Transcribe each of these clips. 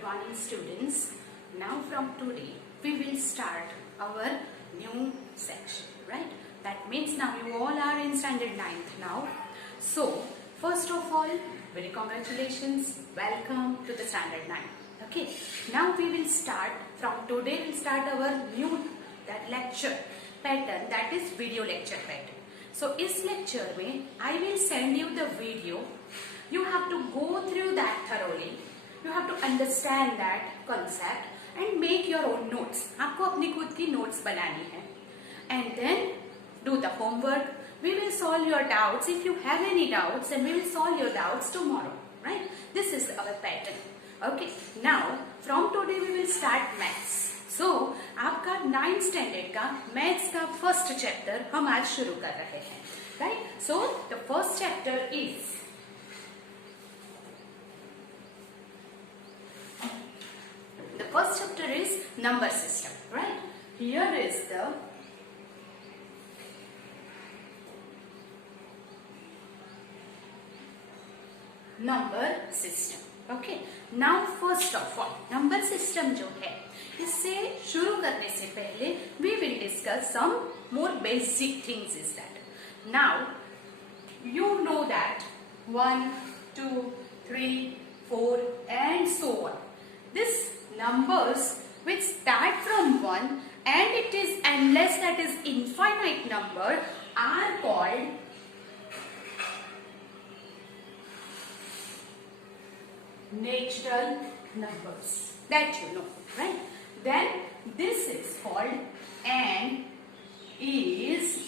Good morning, students. Now from today we will start our new section, right? That means now you all are in standard 9th now. So first of all, very congratulations. Welcome to the standard 9. Okay. Now we will start from today. We'll start our new lecture pattern, that is video lecture pattern. So इस lecture में I will send you the video. You have to go through that thoroughly. You have to understand that concept and make your own notes. आपको अपनी खुद की notes बनानी है. And then do the homework. We will solve your doubts. If you have any doubts, then we will solve your doubts tomorrow. Right? This is our pattern. Okay. Now from today we will start maths. So आपका 9th standard का maths का first chapter हम आज शुरू कर रहे हैं. Right? So the first chapter is first chapter is number system, right? Here is the number system. Okay. Now first of all, number system जो है, इससे शुरू करने से पहले we will discuss some more basic things is that. Now you know that 1, 2, 3, 4 and so on. This numbers which start from 1 and it is endless, that is infinite number, are called natural numbers. That you know, right? Then this is called N is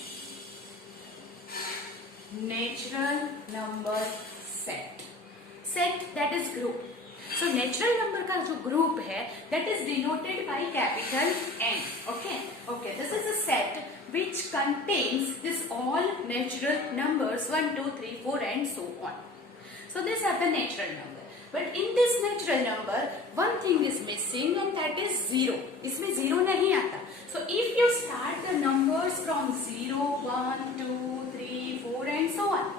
natural number set. Set, that is group. So natural number का जो group है, that is denoted by capital N. Okay. This is a set which contains this all natural numbers 1, 2, 3, 4 and so on. So these are the natural number. But in this natural number, one thing is missing and that is 0. इसमें 0 नहीं आता. So if you start the numbers from 0, 1, 2, 3, 4 and so on,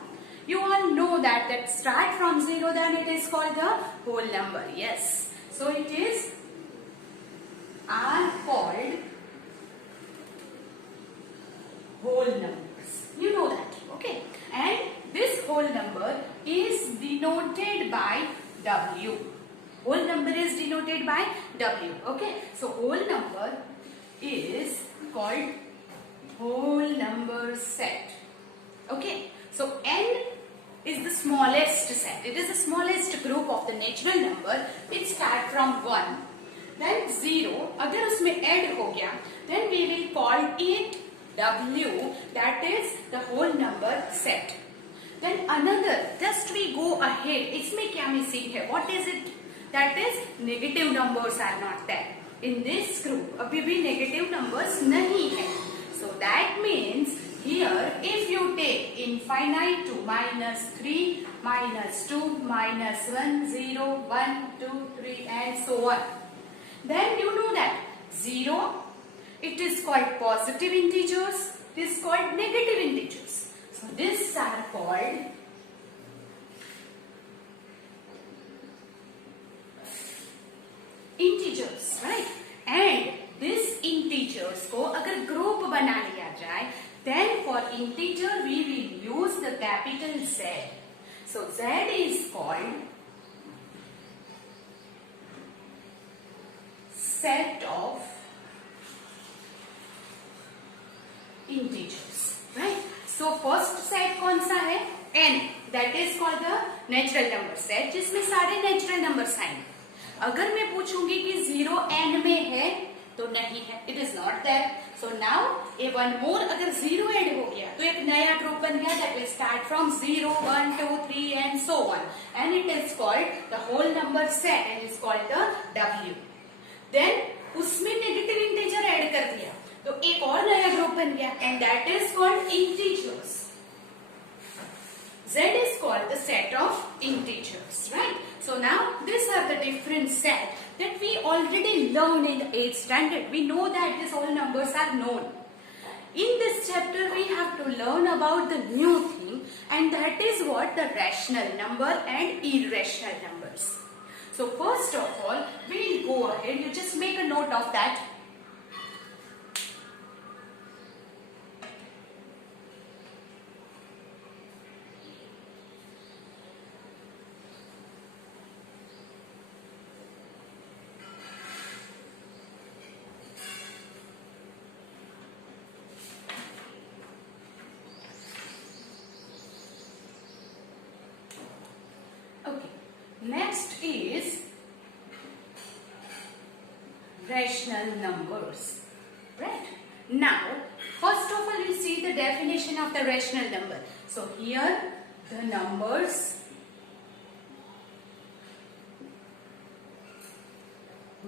you all know that start from 0, then it is called the whole number. Yes. So it is are called whole numbers. You know that. Okay. And this whole number is denoted by W. Whole number is denoted by W. Okay. So whole number is called whole number set. Okay. So N is the smallest set. It is the smallest group of the natural number which start from 1. Then 0. अगर उसमें add हो गया, then we will call it W. That is the whole number set. Then another, just we go ahead. इसमें क्या missing है? What is it? That is negative numbers are not there. In this group अभी भी negative numbers नहीं है. So that means here, if you take infinite to -3, -2, -1, 0, 1, 2, 3 and so on, then you know that 0, it is called positive integers, it is called negative integers. So these are called integers, right? And these integers को अगर group बना लिया जाए, then for integer we will use the capital Z. So Z is called set of integers, right? So first set कौन सा है? N. That is called the natural number set, जिसमें सारे natural numbers आएंगे. अगर मैं पूछूंगी कि 0 N में है तो नहीं है, it is not there. So now a one more, अगर 0 add हो गया तो एक नया group बन गया, that will start from 0, 1, 2, 3 and so on, and it is called the whole number set and is called the W. Then उसमें negative integer add कर दिया तो एक और नया group बन गया, and that is called integers. Z is called the set of integers, right? So now these are the different set that we already learned in the 8th standard. We know that these all numbers are known. In this chapter we have to learn about the new thing, and that is what the rational number and irrational numbers. So first of all, we'll go ahead. You just make a note of that. Okay. Next is rational numbers. Right? Now, first of all, you see the definition of the rational number. So here, the numbers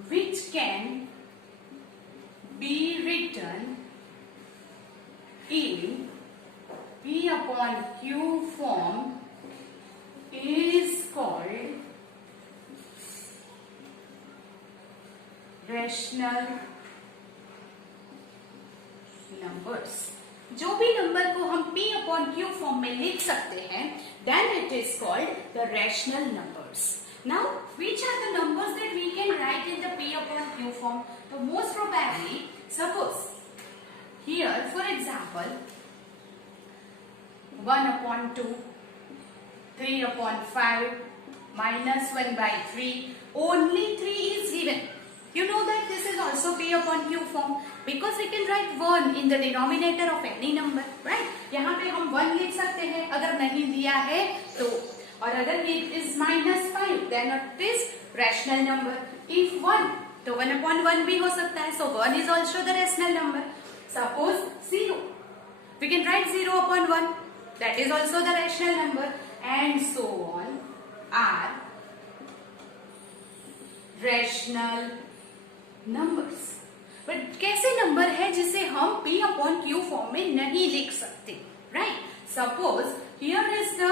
which can be written in P upon Q form is called rational numbers. जो भी number को हम P upon Q form में लिख सकते हैं, then it is called the rational numbers. Now, which are the numbers that we can write in the P upon Q form? So most probably, suppose here, for example, 1 upon 2, 3 upon 5, minus 1 by 3, only 3 is given. You know that this is also P upon Q form because we can write 1 in the denominator of any number, right? यहाँ पे हम 1 लिख सकते हैं अगर नहीं दिया है तो, और अगर it is minus 5 then it is rational number. If 1 तो 1 upon 1 भी हो सकता है, so 1 is also the rational number. Suppose 0, we can write 0 upon 1, that is also the rational number, and so on are rational numbers. But कैसे number है जिसे हम P upon Q form में नहीं लिख सकते, right? Suppose here is the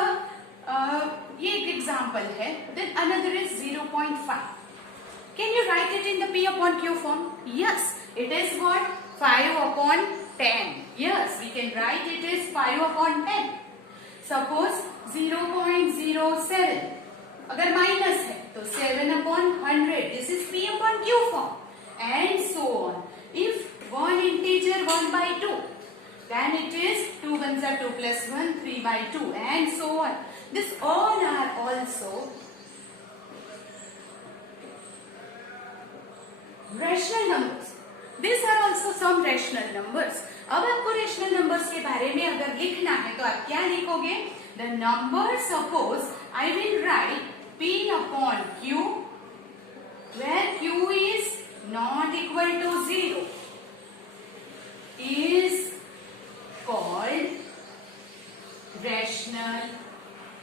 ये एक एग्जाम्पल है, then another is 0.5. Can you write it in the P upon Q form? Yes, it is what? 5 upon 10. Yes, we can write it is 5 upon 10. Suppose 0.07. अगर minus है तो 7 upon 100. This is P upon Q form. And so on. If one integer 1 by 2, then it is 2 ones are 2 plus 1, 3 by 2, and so on. This all are also rational numbers. These are also some rational numbers. अब आपको rational numbers के बारे में अगर लिखना है तो आप क्या लिखोगे? The number, suppose I will write P upon Q, where Q is not equal to 0, is called rational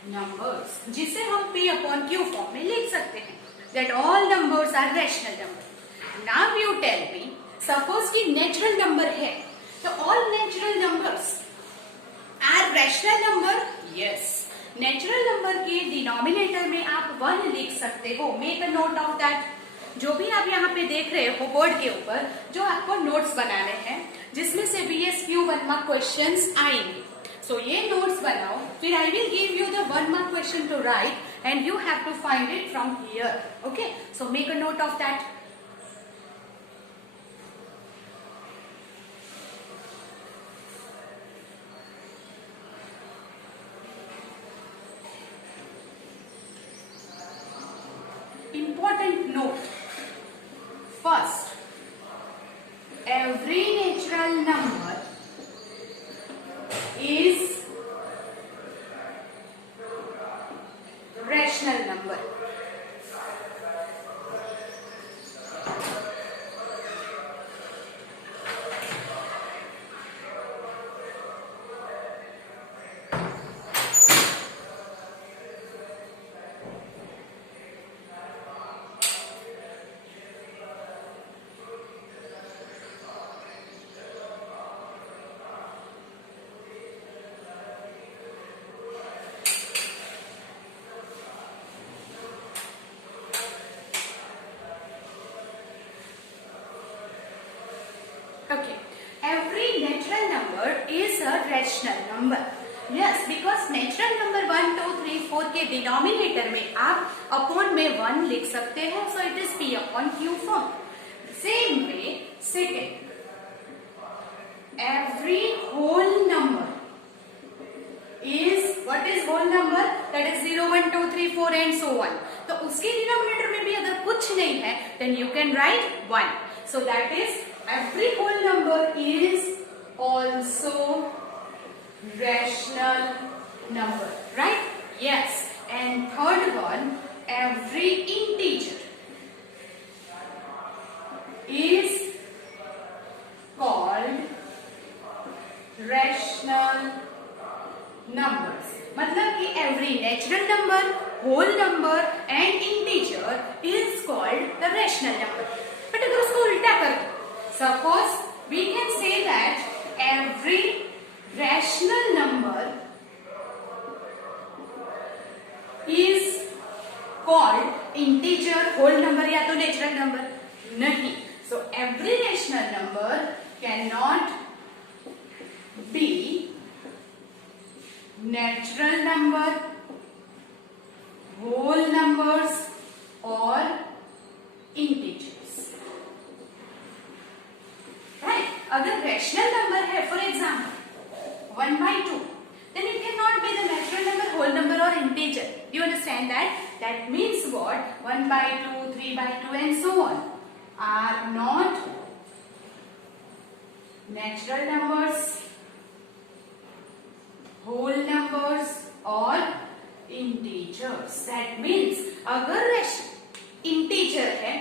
numbers, जिसे हम P upon Q form में लिख सकते हैं. That all numbers are rational numbers. Now you tell me, suppose कि natural number है, तो all natural numbers are rational number? Yes. Natural number के denominator में आप 1 लिख सकते हो. Make a note of that. जो भी आप यहाँ पे देख रहे हो बोर्ड के ऊपर, जो आपको नोट्स बनाने हैं, जिसमें से BSQ 1 मार्क क्वेश्चंस आएंगे. सो ये नोट्स बनाओ, फिर I will give you the 1 mark question to write and you have to find it from here. Okay, so make a note of that. Important note. First, every natural number is rational number. Okay, every natural number is a rational number. Yes, because natural number 1, 2, 3, 4 के के denominator में आप upon में 1 लिख सकते हैं, so it is p upon q form. Same way second, every whole number is, what is whole number? That is 0, 1, 2, 3, 4 and so on. तो उसके डिनोमिनेटर में भी अगर कुछ नहीं है then you can write 1. So that is every whole number is also rational number, right? Yes. And third one, every integer is called rational numbers. मतलब कि every natural number, whole number and integer is called the rational number. But अगर उसको उल्टा कर दो, suppose we can say that every rational number is called integer, whole number या तो natural number. नहीं. So every rational number cannot be natural number, whole numbers or integers, right? अगर rational number है, for example 1/2, then it cannot be the natural number, whole number or integer. Do you understand that? That means what? 1/2, 3/2 and so on are not natural numbers, whole numbers or integers. That means अगर integer है,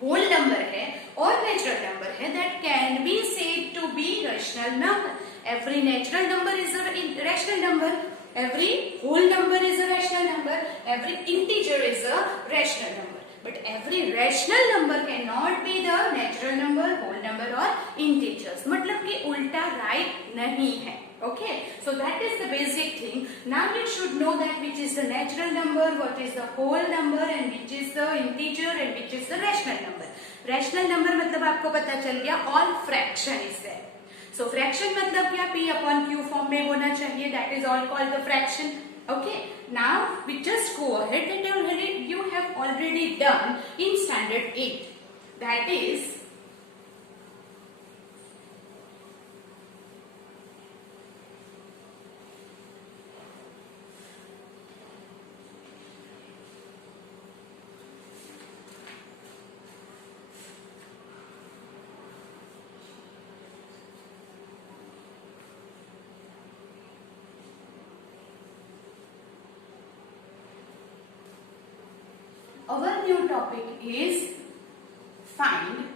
whole number है और natural number है, that can be said to be rational number. Every natural number is a rational number, every whole number is a rational number, every integer is a rational number. But every rational number cannot be the natural number, whole number or integers. मतलब कि उल्टा right नहीं है. Okay, so that is the basic thing. Now you should know that which is the natural number, what is the whole number and which is the integer and which is the rational number. Rational number मतलब आपको पता चल गया, all fraction is there. So fraction मतलब क्या? p upon q form में होना चाहिए. That is all called the fraction. Okay, now we just go ahead that you have already done in standard 8. That is our new topic is find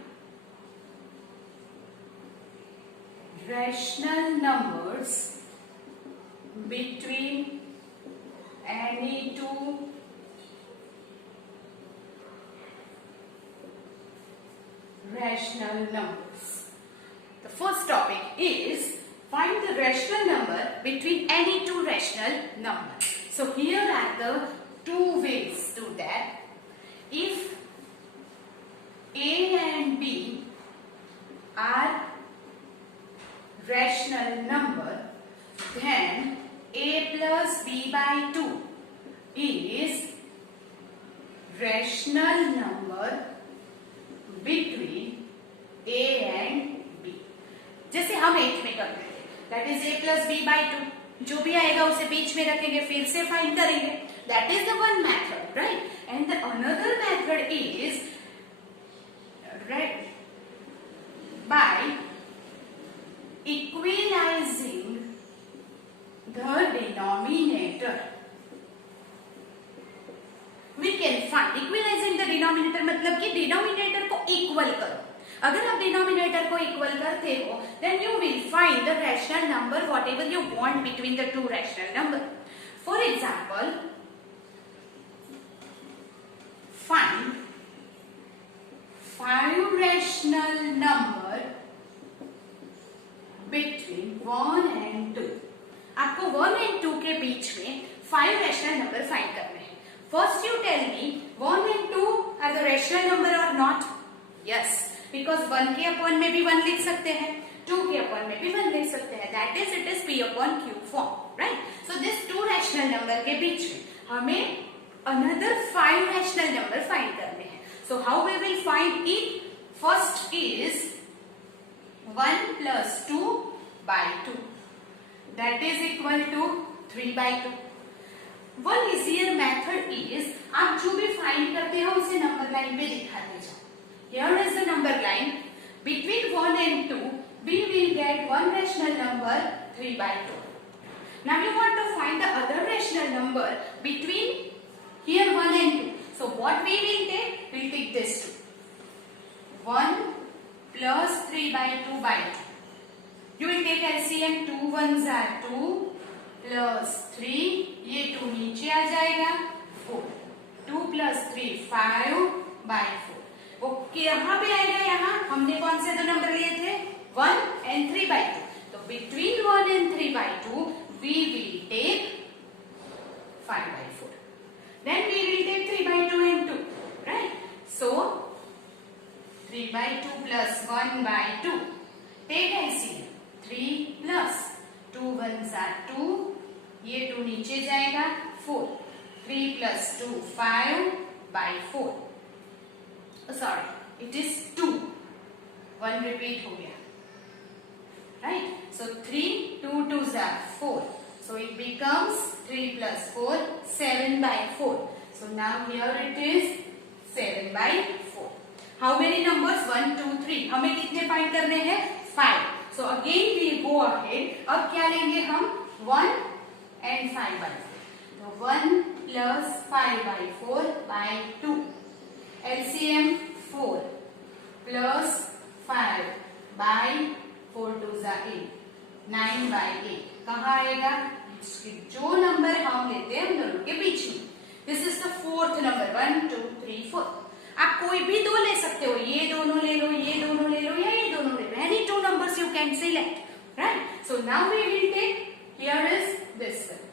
rational numbers between any two rational numbers. The first topic is find the rational number between any two rational numbers. So here are the two ways to that. If A and B are rational number, then A plus B by 2 is rational number between A and B. जैसे हम 8 में करते थे, that is A plus B by 2. जो भी आएगा उसे बीच में रखेंगे, फिर से फाइंड करेंगे. That is the one method, right? And the another method is by equalizing the denominator. We can find equalizing the denominator मतलब कि denominator को equal करो. अगर आप denominator को equal करते हो, then you will find the rational number whatever you want between the two rational number. For example, find 5 rational number between 1 and 2. आपको 1 and 2 के बीच में 5 rational number find करने हैं. First you tell me 1 and 2 are the rational number or not? Yes, because 1 के upon में भी 1 लिख सकते हैं, 2 के upon में भी 1 लिख सकते हैं. That is, it is p upon q form, right? So this two rational number के बीच में हमें another 5 rational number find करने हैं. So how we will find it? First is 1 plus 2 by 2. That is equal to 3 by 2. One easier method is आप जो भी find करते हो उसे number line पे दिखाते जाओ. Here is the number line. Between 1 and 2, we will get one rational number 3 by 2. Now you want to find the other rational number between here 1 and 2. So what we will take? We will take this 2. 1 plus 3 by 2 by 2. You will take LCM. 2 ones are 2 plus 3. ये 2 नीचे आ जाएगा 4. 2 plus 3 5 by 4. Okay यहाँ पे आएगा. यहाँ हमने कौन से दो नंबर लिए थे? 1 and 3 by 2. तो between 1 and 3 by 2 we will take 5 by 4. Then we will take 3 by 2 and 2. Right? So 3 by 2 plus 1 by 2. Take LCM. 3 plus 2 ones are 2. ये 2 नीचे जाएगा 4. 3 plus 2 5 by 4. Sorry, it is 2. 1 repeat हो गया. Right? So 3, 2 2s are 4. So it becomes 3 plus 4, 7 by 4. So now here it is 7 by 4. How many numbers? 1, 2, 3. हमें कितने find करने हैं? 5. So again we go ahead. अब क्या लेंगे हम? 1 and 5 by 4. So 1 plus 5 by 4 by 2. LCM 4 plus 5 by 4 2s are 8. 9 by 8. कहाँ आएगा? जो नंबर हम लेते हैं उन दोनों के बीच में. This is the fourth number. 1 2 3 4. आप कोई भी दो ले सकते हो. ये दोनों ले लो, ये दोनों ले लो, या ये दोनों ले लो. Any two numbers you can select. Right? So now we will take. Here is this one.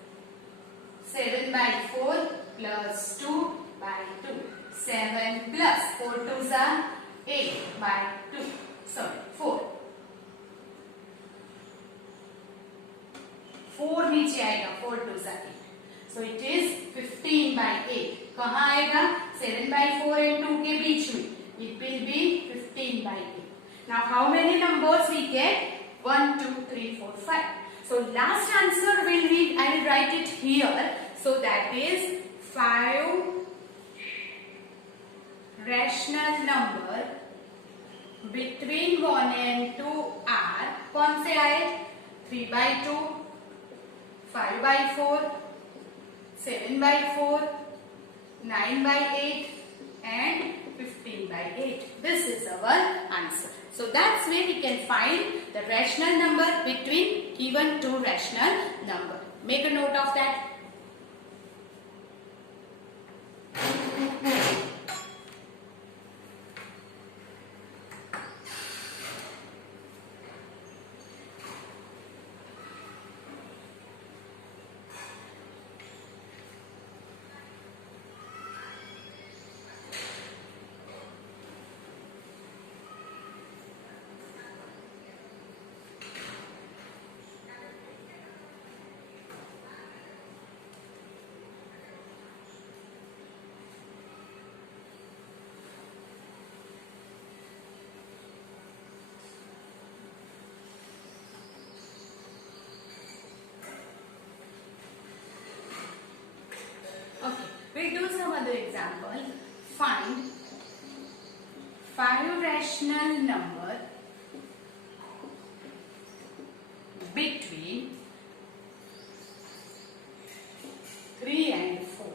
7 by 4 plus 2 by 2. 7 plus 4 2s are 8 by 2. Sorry, 4. 4 नीचे आएगा. 4 2s are 8. So it is 15 by 8. कहाँ आएगा? 7 by 4 and 2 के बीच में. It will be 15 by 8. Now how many numbers we get? 1 2 3 4 5. So last answer will be, I will write it here. So that is 5 rational number between 1 and 2 are. कौन से आए? 3 by 2, 5 by 4, 7 by 4, 9 by 8 and 15 by 8. This is our answer. So that's where we can find the rational number between given two rational number. Make a note of that. We'll do some other example. Find 5 rational number between 3 and 4.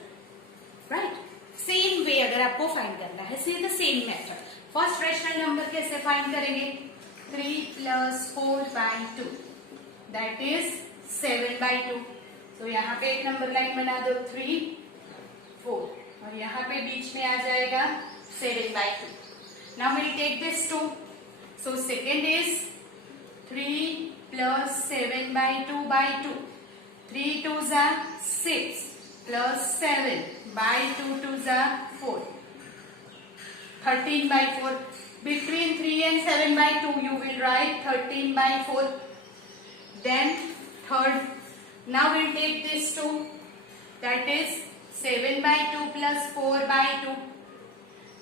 Right? Same way अगर आपको find करना है, see the same method. First rational number कैसे find करेंगे? 3 plus 4 by 2. That is 7 by 2. So यहाँ पे एक number line बना दो. 3 4 और यहाँ पे बीच में आ जाएगा 7 by 2. Now we'll take this 2. So second is 3 plus 7 by 2 by 2. 3 2s are 6 plus 7 by 2 2s are 4. 13 by 4. Between 3 and 7 by 2 you will write 13 by 4. Then third. Now we'll take this 2. That is 7 by 2 plus 4 by 2.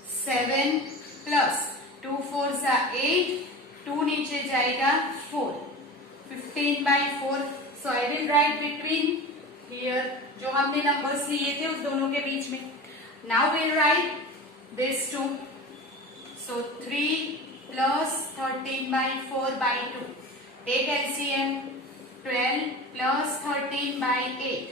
7 plus 2 4 सा 8, 2 नीचे जाएगा 4. 15 by 4. So I will write between here जो हमने numbers लिए थे उस दोनों के बीच में. Now we'll write this 2. So 3 plus 13 by 4 by 2. Take LCM. 12 plus 13 by 8.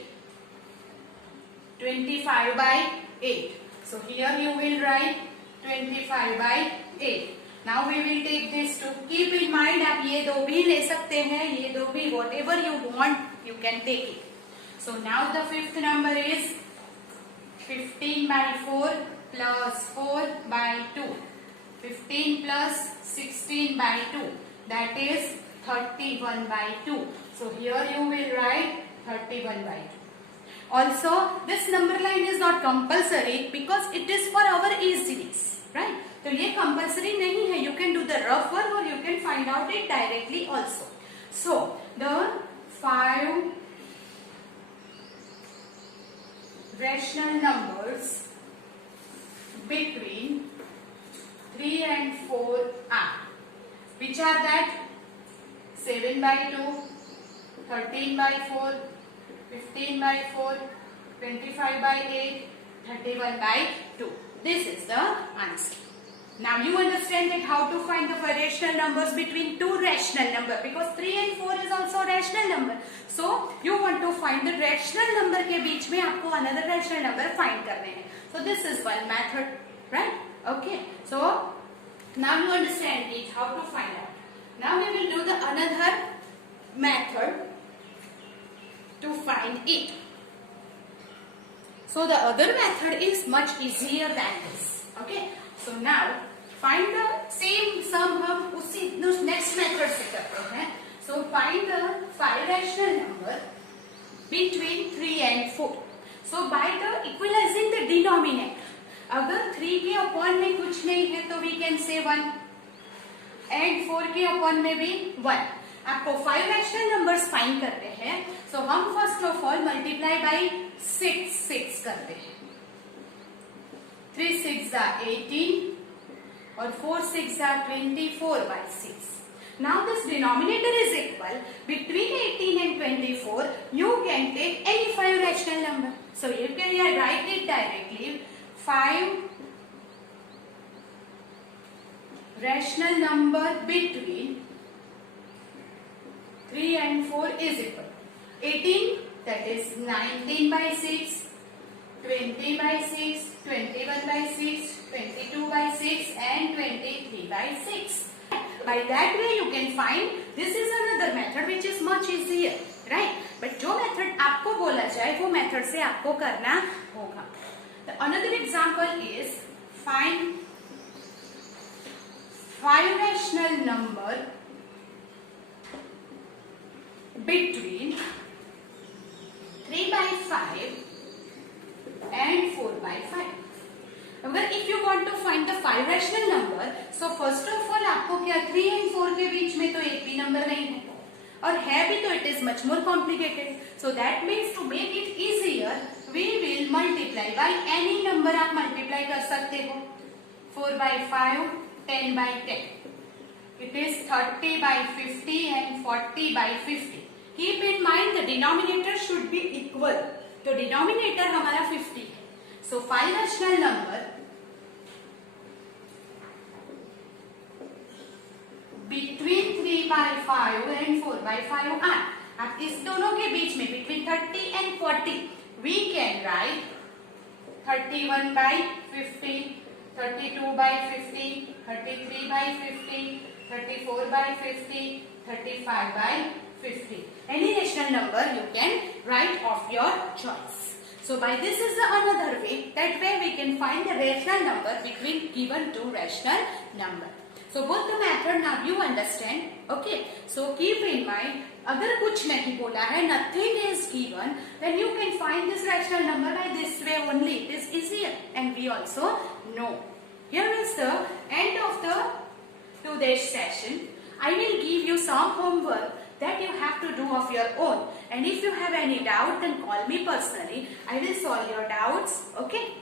25 by 8. So here you will write 25 by 8. Now we will take this to. Keep in mind आप ये दो भी ले सकते हैं, ये दो भी, whatever you want you can take it. So now the fifth number is 15 by 4 plus 4 by 2. 15 plus 16 by 2. That is 31 by 2. So here you will write 31 by 2. Also, this number line is not compulsory because it is for our easiness, right? तो ये compulsory नहीं है. You can do the rough one or you can find out it directly also. So the 5 rational numbers between 3 and 4 are, which are that? 7 by 2, 13 by 4, 15 by 4, 25 by 8, 31 by 2. This is the answer. Now you understand that how to find the rational numbers between two rational numbers, because 3 and 4 is also a rational number. So you want to find the rational number के बीच में आपको another rational number find करने हैं. So this is one method, right? Okay. So now you understand it how to find out. Now we will do the another method to find it. So the other method is much easier than this. Okay. So now find the same sum हम उसी next method से करते हैं. So find the 5 rational number between 3 and 4. So by the equalizing the denominator, अगर 3 के upon में कुछ नहीं है तो we can say 1 and 4 के अपॉन में भी 1. आपको 5 rational numbers find करते हैं. So हम first of all multiply by 6 करते हैं. 3 6 are 18 और 4 6 are 24 by 6. Now this denominator is equal. Between 18 and 24, you can take any 5 rational number. So you can write it directly. 5 rational number between 3 and 4 is equal. 18, that is 19 by 6, 20 by 6, 21 by 6, 22 by 6 and 23 by 6. By that way you can find. This is another method which is much easier, right? But जो method आपको बोला जाए वो method से आपको करना होगा. The another example is find 5 rational number between 3 by 5 and 4 by 5. अगर if you want to find the 5 rational number, so first of all आपको क्या 3 and 4 के बीच में तो एक भी नंबर नहीं है, और है भी तो it is much more complicated. So that means to make it easier, we will multiply by any number. आप multiply कर सकते हो. 4 by 5, 10 by 10. It is 30 by 50 and 40 by 50. Keep in mind the denominator should be equal. तो denominator हमारा 50 है. So 5 rational number between 3 by 5 and 4 by 5 are. अब इस दोनों के बीच में between 30 and 40 we can write 31 by 50, 32 by 50, 33 by 50, 34 by 50, 35 by 50. Any rational number you can write of your choice. So by this is the another way. That way we can find the rational number between given two rational number. So both the method now you understand. Okay. So keep in mind, अगर कुछ नहीं बोला है, nothing is given, then you can find this rational number by this way only. It is easier, and we also know. Here is the end of the today's session. I will give you some homework that you have to do of your own. and if you have any doubt then call me personally. I will solve your doubts. Okay.